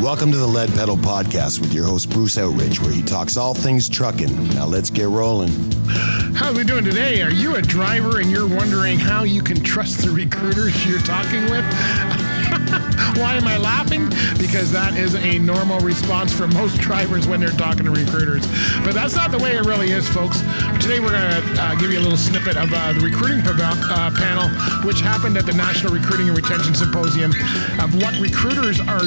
Welcome to the Lead Pedal Podcast with your host, Bruce Outridge, where he talks all things trucking. Now let's get rolling. How are we doing today? Are you a driver and you're wondering how you can trust the recruiters you're talking with? Why am I laughing? Because that is a normal response for most drivers when they're talking to recruiters. But that's not the way it really is, folks. Today we're going to give you a little snippet of the recruiting panel, which happened at the National Recruiting and Retention Symposium, of what recruiters are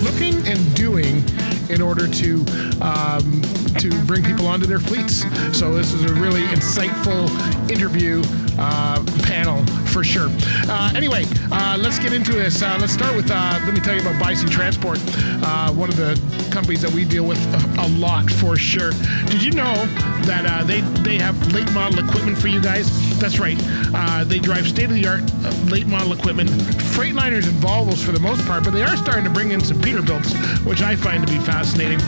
looking and doing in order to bring people onto their fleets. So this was a really insightful interview panel for sure. Anyway, let's get into this. Let's start with, let me tell you about Bison Transport, one of the companies that we deal with a lot for sure. Did you know that they have late model equipment for you guys? That's right. They drive state-of-the-art late model equipment, Freightliners and Volvos for the most part, but they are starting to bring in some Peterbilts, which I find to be fascinating.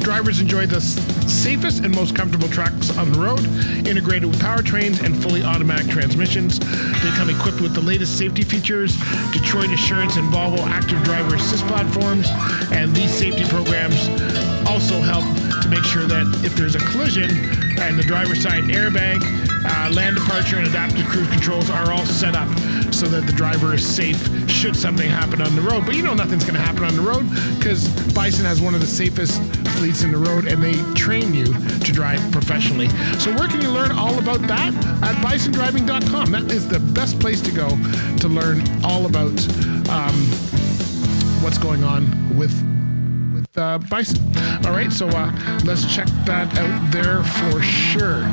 Drivers enjoy the safest and most comfortable trucks on the road, integrated with powertrains and fully automatic transmissions. They come equipped with the latest safety features, Detroit Assurance and Volvo Active Driver Assist platforms, and these safety programs also help to make sure that if there's a collision and the driver's side airbag, land departure, and adaptive cruise controls are all set up so that the driver is safe should something happen on the road. But you know nothing's going to happen on the road because Bison has one of the safest fleets in the road, and they train you to drive professionally. So where can you learn all about that? At bisondriving.com. That is the best place to go to learn all about what's going on with Bison. All right, so let's check that out there for sure.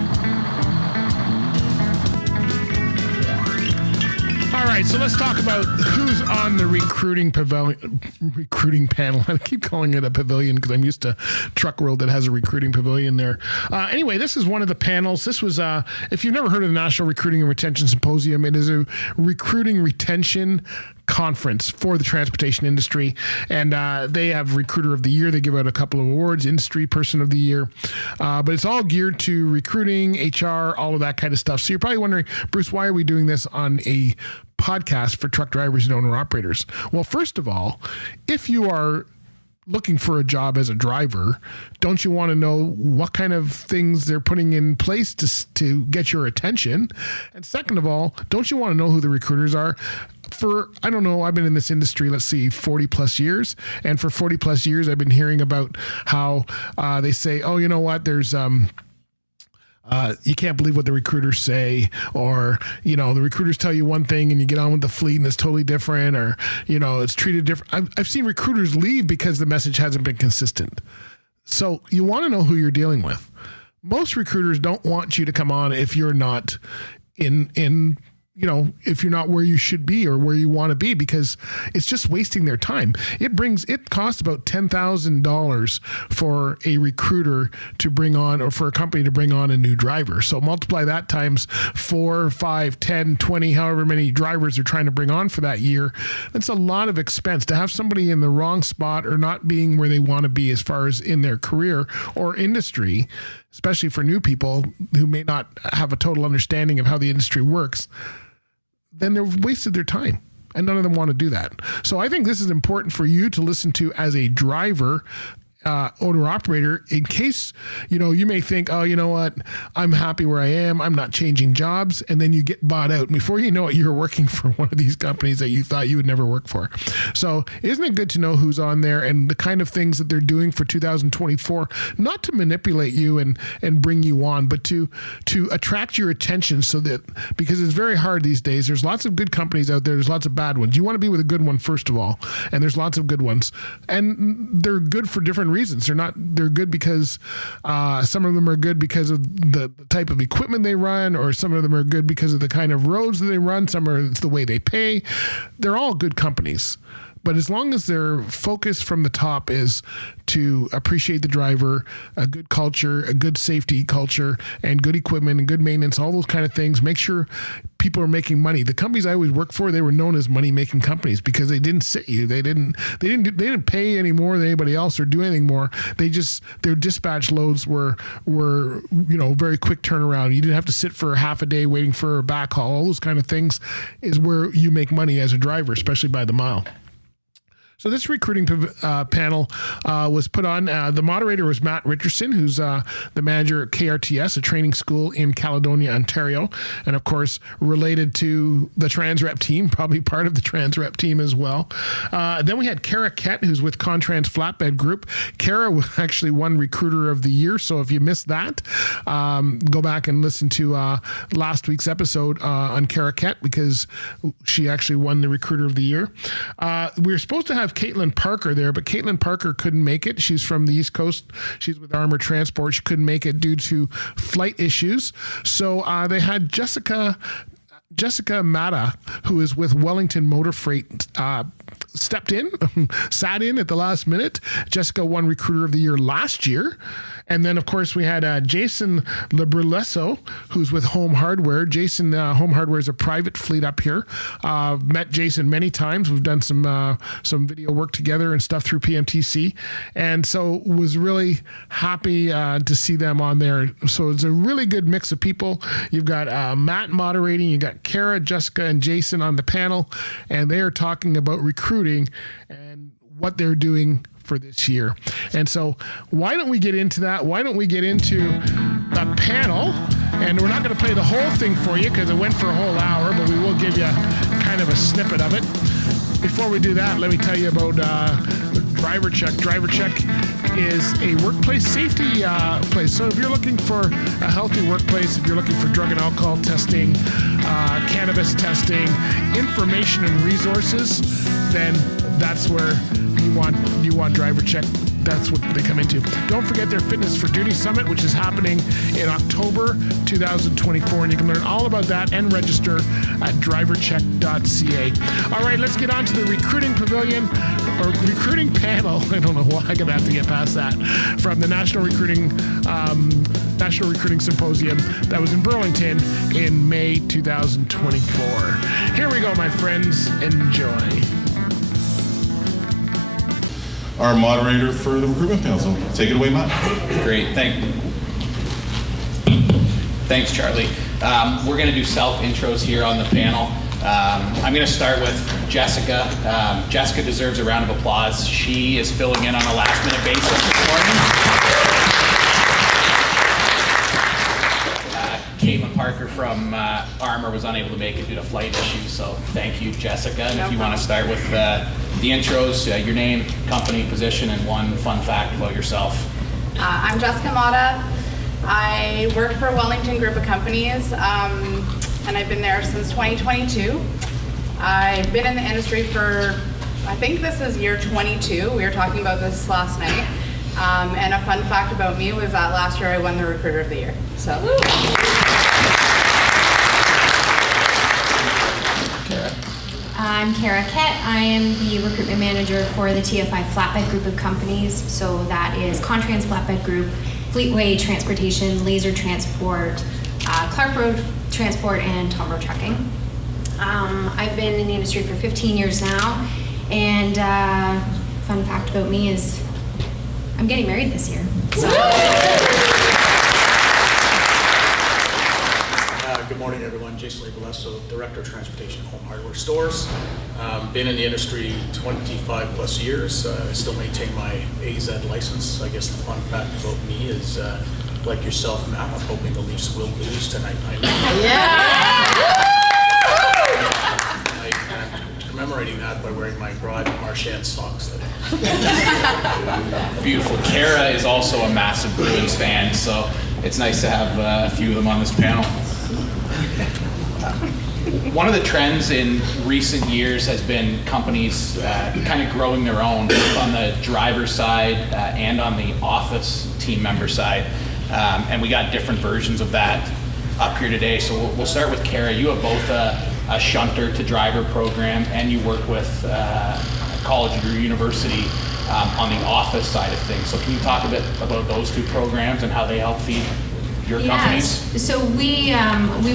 All right, so let's talk about who's on the recruiting panel. I keep calling it a pavilion because I'm used to Truck World that has a recruiting pavilion there. Anyway, this is one of the panels. This was, if you've never heard of the National Recruiting and Retention Symposium, it is a recruiting retention conference for the transportation industry, and they have Recruiter of the Year. They give out a couple of awards, Industry Person of the Year, but it's all geared to recruiting, HR, all of that kind of stuff. So you're probably wondering, Bruce, why are we doing this on a podcast for truck drivers and owner-operators? Well, first of all, if you are looking for a job as a driver, don't you want to know what kind of things they're putting in place to get your attention? And second of all, don't you want to know who the recruiters are? For, I don't know, I've been in this industry, 40 plus years. And for 40 plus years, I've been hearing about how they say, oh, you know what, there's, you can't believe what the recruiters say, or, you know, the recruiters tell you one thing and you get on with the fleet and it's totally different, or, you know, it's treated different. I've seen recruiters leave because the message hasn't been consistent. So you want to know who you're dealing with. Most recruiters don't want you to come on if you're not in you know, if you're not where you should be or where you want to be, because it's just wasting their time. It costs about $10,000 for a recruiter to bring on, or for a company to bring on a new driver. So multiply that times 4, 5, 10, 20, however many drivers they're trying to bring on for that year. That's a lot of expense to have somebody in the wrong spot or not being where they want to be as far as in their career or industry, especially for new people who may not have a total understanding of how the industry works. Then they've wasted their time, and none of them want to do that. So I think this is important for you to listen to as a driver, owner operator, in case, you know, you may think, oh, you know what, I'm happy where I am, I'm not changing jobs, and then you get bought out. And before you know it, you're working for one of these companies that you thought you would never work for. So isn't it good to know who's on there and the kind of things that they're doing for 2024, not to manipulate you and bring you on, but to attract your attention, so that, because it's very hard these days. There's lots of good companies out there. There's lots of bad ones. You want to be with a good one, first of all, and there's lots of good ones, and they're good for different reasons. They're good because some of them are good because of the type of equipment they run, or some of them are good because of the kind of roads that they run. Some are the way they pay. They're all good companies. But as long as their focus from the top is to appreciate the driver, a good culture, a good safety culture, and good equipment and good maintenance, all those kind of things, make sure people are making money. The companies I always worked for, they were known as money-making companies because they didn't sit you. They didn't pay any more than anybody else or do anything more. Their dispatch loads were very quick turnaround. You didn't have to sit for half a day waiting for a backhaul. All those kind of things is where you make money as a driver, especially by the mile. So this recruiting panel was put on. The moderator was Matt Richardson, who's the manager at KRTS, a training school in Caledonia, Ontario, and of course related to the Transrep team, probably part of the Transrep team as well. Then we had Kara Kett, who's with Contrans Flatbed Group. Kara actually won Recruiter of the Year, so if you missed that, go back and listen to last week's episode on Kara Kett, because she actually won the Recruiter of the Year. We were supposed to have Caitlin Parker there, but Caitlin Parker couldn't make it. She's from the East Coast. She's with Armor Transport. She couldn't make it due to flight issues. So they had Jessica Mata, who is with Wellington Motor Freight, stepped in, sat in at the last minute. Jessica won Recruiter of the Year last year. And then, of course, we had Jason Librelesso, who's with Home Hardware. Jason, Home Hardware is a private fleet up here. Met Jason many times. We've done some video work together and stuff through PMTC. And so was really happy to see them on there. So it's a really good mix of people. You've got Matt moderating. You got Kara, Jessica, and Jason on the panel. And they are talking about recruiting and what they're doing for this year. And so why don't we get into that? Why don't we get into the panel? And we're not going to play the whole thing for you because it went for a whole hour, but we will give you kind of a snippet of it. Before we do that, let me tell you about Driver Check. Driver Check is a workplace safety place. So if you're looking for a healthy workplace, if you're looking for drug and alcohol testing, cannabis testing, information and resources, then that's where you want Driver Check. That's what they come into. Don't forget their Fitness for Duty Summit, which is happening in October 2024, and you can learn all about that and register at drivercheck.ca. All right, let's get on to the recruiting pavilion, or recruiting panel. I don't know why I'm going to have to get past that, from the National Recruiting Symposium that was in Burlington in May 2024. Here we go, my friends. Enjoy. Our moderator for the recruitment panel. So take it away, Matt. Great, thanks, Charlie. We're going to do self-intros here on the panel. I'm going to start with Jessica. Jessica deserves a round of applause. She is filling in on a last-minute basis this morning. Caitlin Parker from Armor was unable to make it due to flight issues, so thank you, Jessica. And if you want to start with the intros, your name, company, position, and one fun fact about yourself. I'm Jessica Mata. I work for Wellington Group of Companies, and I've been there since 2022. I've been in the industry for, I think this is year 22. We were talking about this last night. And a fun fact about me was that last year I won the Recruiter of the Year. So. I'm Kara Kett. I am the recruitment manager for the TFI Flatbed Group of Companies. So that is Contrans Flatbed Group, Fleetway Transportation, Laser Transport, Clark Road Transport, and Tom Road Trucking. I've been in the industry for 15 years now, and fun fact about me is I'm getting married this year. So. Good morning, everyone. Jason Librelesso, Director of Transportation at Home Hardware Stores. Been in the industry 25 plus years. I still maintain my AZ license. I guess the fun fact about me is, like yourself, Matt, I'm hoping the Leafs will lose tonight. I'm commemorating that by wearing my broad Marchand socks. Beautiful. Kara is also a massive Bruins fan, so it's nice to have a few of them on this panel. One of the trends in recent years has been companies kind of growing their own, both on the driver side and on the office team member side. And we got different versions of that up here today. So we'll start with Kara. You have both a shunter to driver program, and you work with a college or university on the office side of things. So can you talk a bit about those two programs and how they help feed your companies? So we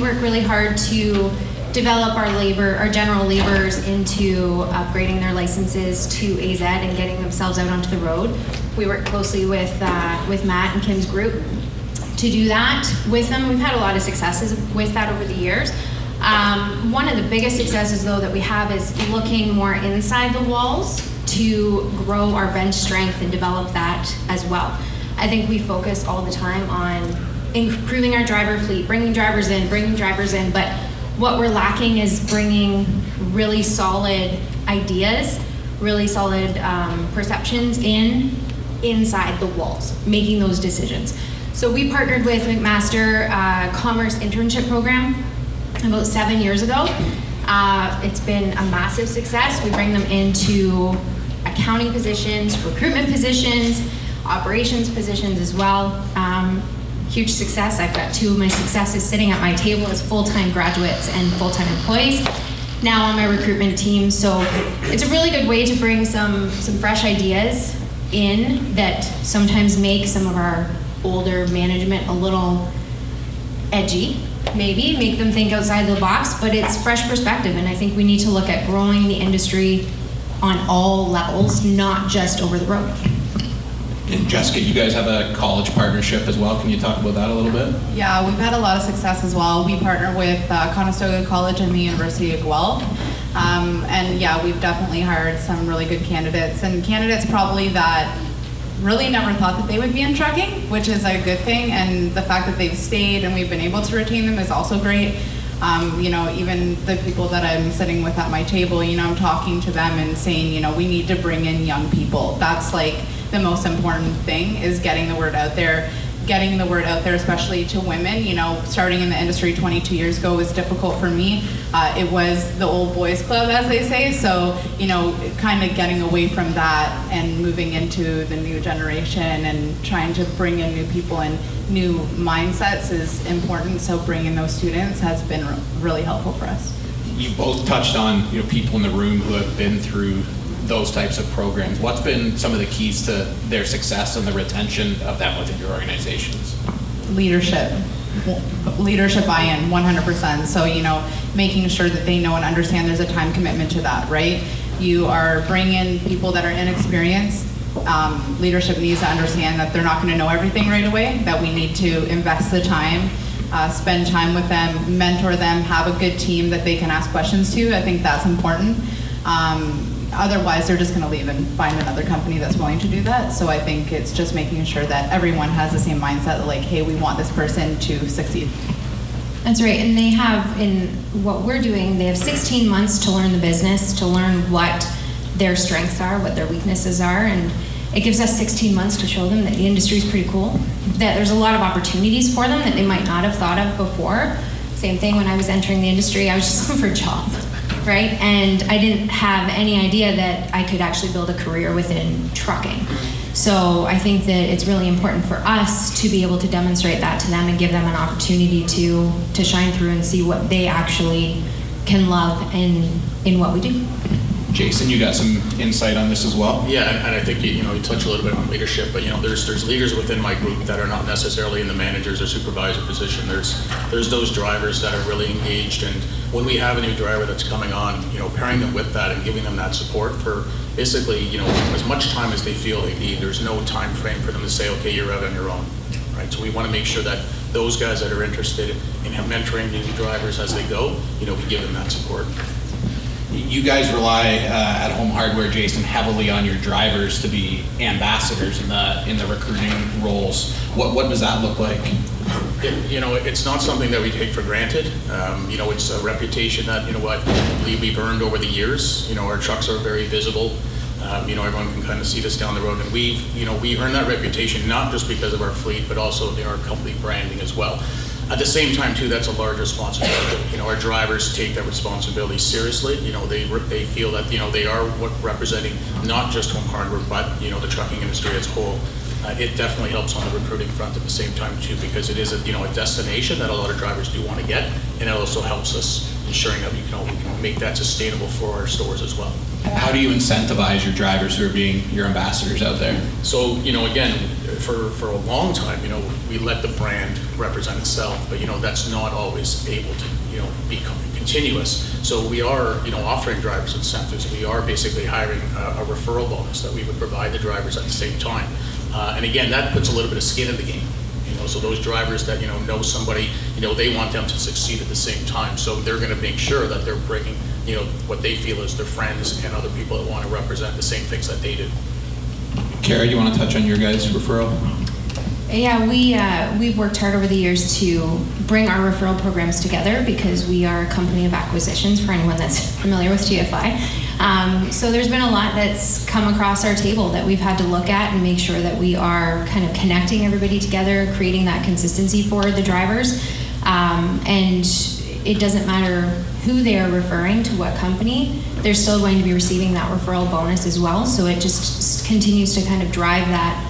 work really hard to develop our general laborers into upgrading their licenses to AZ and getting themselves out onto the road. We work closely with Matt and Kim's group to do that with them. We've had a lot of successes with that over the years. One of the biggest successes, though, that we have is looking more inside the walls to grow our bench strength and develop that as well. I think we focus all the time on improving our driver fleet, bringing drivers in, but what we're lacking is bringing really solid ideas, really solid perceptions inside the walls, making those decisions. So we partnered with McMaster Commerce Internship Program about 7 years ago. It's been a massive success. We bring them into accounting positions, recruitment positions, operations positions as well. Huge success. I've got 2 of my successes sitting at my table as full-time graduates and full-time employees now on my recruitment team. So it's a really good way to bring some fresh ideas in that sometimes make some of our older management a little edgy, maybe make them think outside the box, but it's fresh perspective. And I think we need to look at growing the industry on all levels, not just over the road. And Jessica, you guys have a college partnership as well. Can you talk about that a little bit? Yeah, we've had a lot of success as well. We partner with Conestoga College and the University of Guelph. And yeah, we've definitely hired some really good candidates, and candidates probably that really never thought that they would be in trucking, which is a good thing. And the fact that they've stayed and we've been able to retain them is also great. You know, even the people that I'm sitting with at my table, you know, I'm talking to them and saying, you know, we need to bring in young people. That's like the most important thing, is getting the word out there, especially to women. You know, starting in the industry 22 years ago was difficult for me. It was the old boys club, as they say. So, you know, kind of getting away from that and moving into the new generation and trying to bring in new people and new mindsets is important. So bringing those students has been really helpful for us. You both touched on, you know, people in the room who have been through those types of programs. What's been some of the keys to their success and the retention of them within your organizations? Leadership buy-in, 100%. So, you know, making sure that they know and understand there's a time commitment to that, right? You are bringing people that are inexperienced. Leadership needs to understand that they're not going to know everything right away, that we need to invest the time, spend time with them, mentor them, have a good team that they can ask questions to. I think that's important. Otherwise, they're just going to leave and find another company that's willing to do that. So I think it's just making sure that everyone has the same mindset, like, hey, we want this person to succeed. That's right. And they have, in what we're doing, they have 16 months to learn the business, to learn what their strengths are, what their weaknesses are. And it gives us 16 months to show them that the industry is pretty cool, that there's a lot of opportunities for them that they might not have thought of before. Same thing when I was entering the industry, I was just looking for a job. Right? And I didn't have any idea that I could actually build a career within trucking. So I think that it's really important for us to be able to demonstrate that to them and give them an opportunity to shine through and see what they actually can love in what we do. Jason, you got some insight on this as well? Yeah, and I think you touch a little bit on leadership, but there's leaders within my group that are not necessarily in the managers or supervisor position. There's those drivers that are really engaged, and when we have a new driver that's coming on, pairing them with that and giving them that support for basically as much time as they feel they need. There's no time frame for them to say, okay, you're out on your own, right? So we want to make sure that those guys that are interested in mentoring new drivers as they go, we give them that support. You guys rely at Home Hardware, Jason, heavily on your drivers to be ambassadors in the recruiting roles. What does that look like? It's not something that we take for granted. It's a reputation that I believe we've earned over the years. Our trucks are very visible. Everyone can kind of see us down the road, and we earn that reputation not just because of our fleet, but also our company branding as well. At the same time, too, that's a large responsibility. Our drivers take that responsibility seriously. They feel that they are representing not just Home Hardware, but the trucking industry as a whole. It definitely helps on the recruiting front at the same time too, because it is a destination that a lot of drivers do want to get, and it also helps us ensuring that we can make that sustainable for our stores as well. How do you incentivize your drivers who are being your ambassadors out there? So again, for a long time, we let the brand represent itself, but that's not always able to be continuous. So we are offering drivers incentives. We are basically hiring a referral bonus that we would provide the drivers at the same time. And again, that puts a little bit of skin in the game. So those drivers that know somebody, they want them to succeed at the same time. So they're going to make sure that they're bringing what they feel is their friends and other people that want to represent the same things that they do. Kara, you want to touch on your guys' referral? Yeah, we've worked hard over the years to bring our referral programs together because we are a company of acquisitions, for anyone that's familiar with TFI. So there's been a lot that's come across our table that we've had to look at and make sure that we are kind of connecting everybody together, creating that consistency for the drivers. And it doesn't matter who they are referring to what company, they're still going to be receiving that referral bonus as well. So it just continues to kind of drive that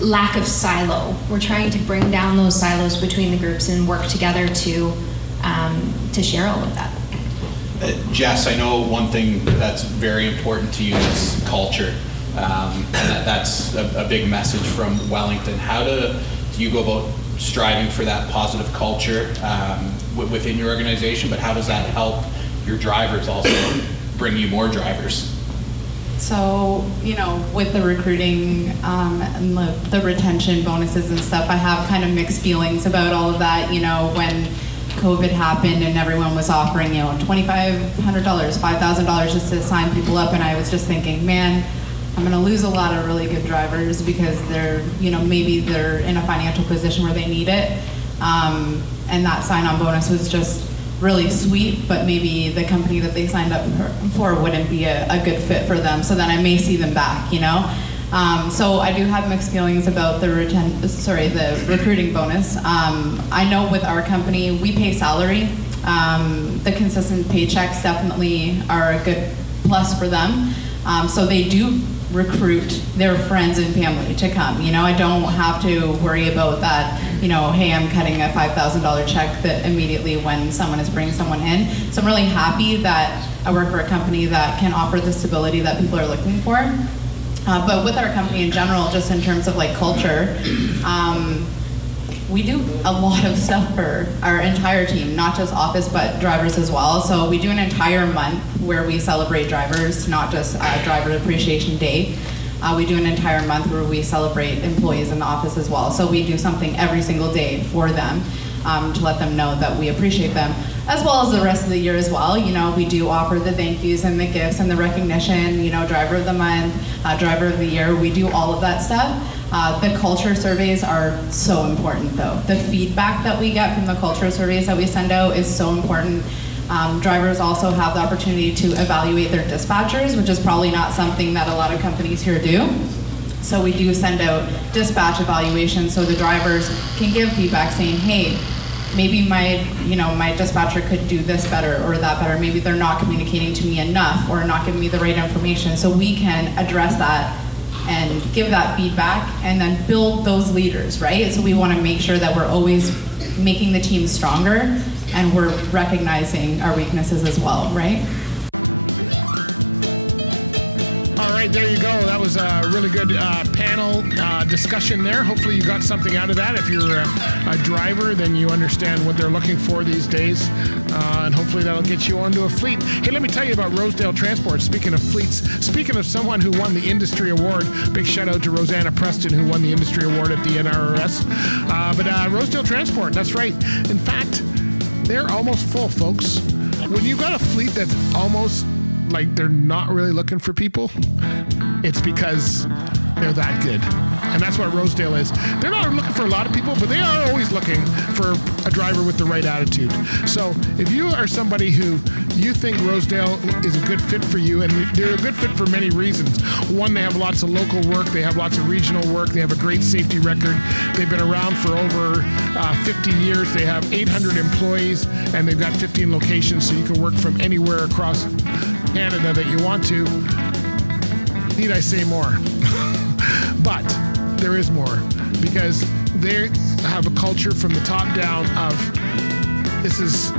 lack of silo. We're trying to bring down those silos between the groups and work together to share all of that. Jess, I know one thing that's very important to you is culture, and that's a big message from Wellington. How do you go about striving for that positive culture within your organization, but how does that help your drivers also bring you more drivers? So, with the recruiting and the retention bonuses and stuff, I have kind of mixed feelings about all of that. When COVID happened and everyone was offering, $2,500, $5,000 just to sign people up, and I was just thinking, man, I'm going to lose a lot of really good drivers because they're, maybe they're in a financial position where they need it. And that sign-on bonus was just really sweet, but maybe the company that they signed up for wouldn't be a good fit for them. So then I may see them back, So I do have mixed feelings about the recruiting bonus. I know with our company, we pay salary. The consistent paychecks definitely are a good plus for them. So they do recruit their friends and family to come. I don't have to worry about that, hey, I'm cutting a $5,000 check that immediately when someone is bringing someone in. So I'm really happy that I work for a company that can offer the stability that people are looking for. But with our company in general, just in terms of culture, we do a lot of stuff for our entire team, not just office, but drivers as well. So we do an entire month where we celebrate drivers, not just Driver Appreciation Day. We do an entire month where we celebrate employees in the office as well. So we do something every single day for them to let them know that we appreciate them, as well as the rest of the year as well. We do offer the thank yous and the gifts and the recognition, Driver of the Month, Driver of the Year. We do all of that stuff. The culture surveys are so important though. The feedback that we get from the culture surveys that we send out is so important. Drivers also have the opportunity to evaluate their dispatchers, which is probably not something that a lot of companies here do. So we do send out dispatch evaluations so the drivers can give feedback saying, hey, maybe my dispatcher could do this better or that better. Maybe they're not communicating to me enough or not giving me the right information. So we can address that and give that feedback and then build those leaders, right? So we want to make sure that we're always making the team stronger and we're recognizing our weaknesses as well, right? All right, there you go. That was a really good panel discussion there. Hopefully you got something out of that. If you're a driver, then you understand what they're looking for these days. And hopefully that'll get you onto a fleet. Hey, let me tell you about Rosedale Transport. Speaking of fleets, speaking of someone who won the industry award, big shout out to Rosanna Preston, who won the industry award at the NRRS. But Rosedale Transport, that's right. In fact, they're almost full, folks. When you got a fleet that's almost like they're not really looking for people, it's because they're that good. And that's what Rosedale is. They're not looking for a lot of people, but they are always looking for a driver with the right attitude. So if you are somebody who you think Rosedale is a good fit for you, and they're a good fit for many reasons. One, they have lots of local work. They have lots of regional work. They have a great safety record. They've been around for over 50 years. They have 800 employees, and they've got 15 locations, so you can work from anywhere across Canada that you want to. Need I say more? But there is more, because they have a culture from the top down of this is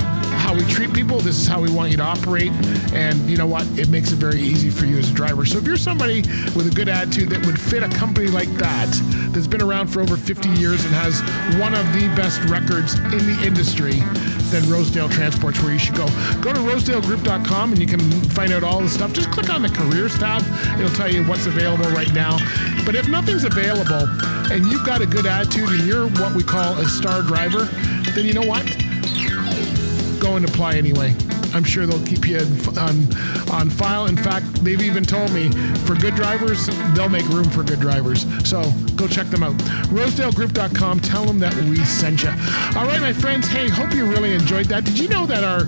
how we treat people, this is how we want you to operate, and you know what? It makes it very easy for you as a driver. So if you're somebody with a good attitude that would fit a company like that, that's been around for over 50 years and has one of the best records in the industry, then Rosedale Transport's where you should go. Go to rosedalegroup.com and you can find out all the stuff. Just click on the careers tab. It'll tell you what's available right now. But if nothing's available and you've got a good attitude and you're what we call a star driver, then you know what? Go and apply anyway. I'm sure they'll keep you on file. In fact, they've even told me for good drivers, they'll make room for good drivers. So go check them out. RosedaleGroup.com. Tell them that we sent you. All right, my friends. Hey, hope you really enjoyed that. Did you know that our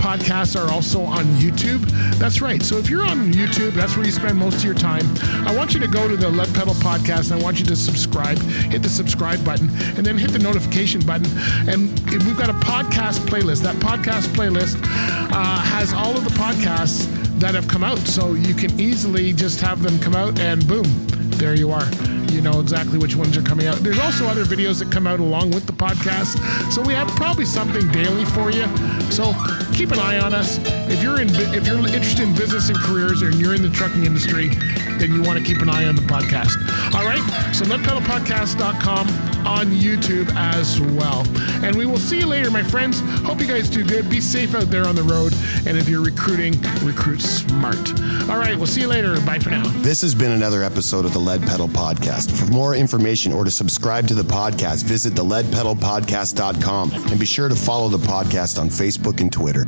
podcasts are also on YouTube? That's right. So if you're on YouTube, that's where you spend most of your time. I want you to go to the Lead Pedal Podcast. And I want you to subscribe. Hit the subscribe button, and then hit the notification button. And we've got a podcast playlist. That podcast playlist has all of the podcasts that have come out. So you can easily just have them come out, and boom, there you are. You know exactly which ones are coming out. There's also other videos that come out along with the podcast. So we have probably something daily for you. So keep an eye on us. If you're interested in business and careers, and you're in the trucking industry, then you want to keep an eye on the podcast. All right. So leadpedalpodcast.com on YouTube as well. And we will see you later, my friends. Hope you guys do good. Be safe out there on the road. And if you're recruiting, recruit smart. All right. We'll see you later. Bye for now. This has been another episode of the Lead Pedal Podcast. For more information or to subscribe to the podcast, visit theleadpedalpodcast.com and be sure to follow the podcast on Facebook and Twitter.